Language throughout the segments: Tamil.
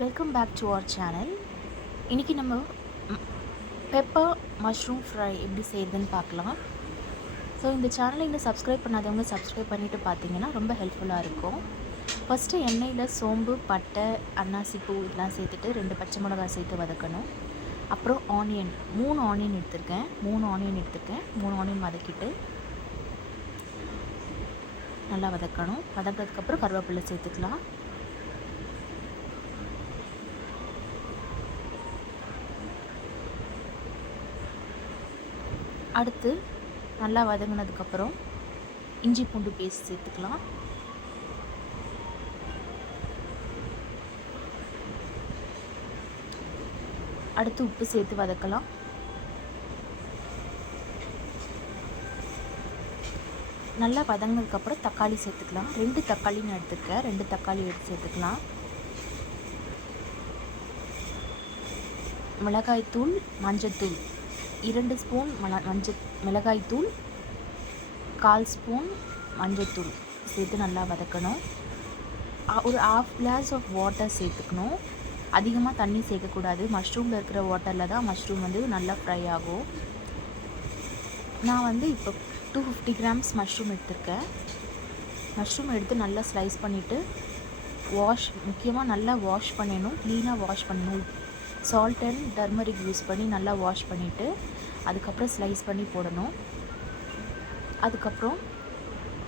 Welcome back to our channel. இன்றைக்கி நம்ம பெப்பர் மஷ்ரூம் ஃப்ரை எப்படி செய்யுதுன்னு பார்க்கலாம். ஸோ இந்த சேனலை இன்னும் சப்ஸ்கிரைப் பண்ணாதவங்க சப்ஸ்கிரைப் பண்ணிவிட்டு பார்த்தீங்கன்னா ரொம்ப ஹெல்ப்ஃபுல்லாக இருக்கும். ஃபஸ்ட்டு எண்ணெயில் சோம்பு, பட்டை, அன்னாசி பூ இதெல்லாம் சேர்த்துட்டு 2 பச்சை மிளகாய் சேர்த்து வதக்கணும். அப்புறம் ஆனியன் 3 ஆனியன் எடுத்திருக்கேன். 3 ஆனியன் வதக்கிட்டு நல்லா வதக்கணும். வதக்கிறதுக்கப்புறம் கருவேப்பிலை சேர்த்துக்கலாம். அடுத்து நல்லா வதங்கினதுக்கப்புறம் இஞ்சி பூண்டு பேஸ்ட் சேர்த்துக்கலாம். அடுத்து உப்பு சேர்த்து வதக்கலாம். நல்லா வதங்கினதுக்கப்புறம் தக்காளி சேர்த்துக்கலாம். 2 தக்காளி நான் எடுத்துருக்கேன். 2 தக்காளி எடுத்து சேர்த்துக்கலாம். மிளகாய்த்தூள், மஞ்சத்தூள் 2 ஸ்பூன் மிளகாய்த்தூள், 1/4 ஸ்பூன் மஞ்சத்தூள் சேர்த்து நல்லா வதக்கணும். ஒரு 1/2 கிளாஸ் ஆஃப் வாட்டர் சேர்த்துக்கணும். அதிகமாக தண்ணி சேர்க்கக்கூடாது. மஷ்ரூமில் இருக்கிற வாட்டரில் தான் மஷ்ரூம் நல்லா ஃப்ரை ஆகும். நான் இப்போ 250 கிராம்ஸ் மஷ்ரூம் எடுத்திருக்கேன். மஷ்ரூம் எடுத்து நல்லா ஸ்லைஸ் பண்ணிவிட்டு முக்கியமாக நல்லா வாஷ் பண்ணிடணும். க்ளீனாக வாஷ் பண்ணணும். சால்ட் அண்ட் டர்மரிக் யூஸ் பண்ணி நல்லா வாஷ் பண்ணிவிட்டு அதுக்கப்புறம் ஸ்லைஸ் பண்ணி போடணும். அதுக்கப்புறம்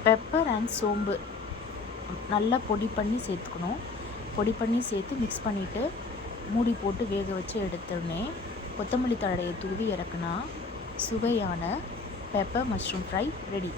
பெப்பர் அண்ட் சோம்பு நல்லா பொடி பண்ணி சேர்த்துக்கணும். பொடி பண்ணி சேர்த்து மிக்ஸ் பண்ணிவிட்டு மூடி போட்டு வேக வச்சு எடுத்தோடனே கொத்தமல்லி தழையை தூவி இறக்குனா சுவையான பெப்பர் மஷ்ரூம் ஃப்ரை ரெடி.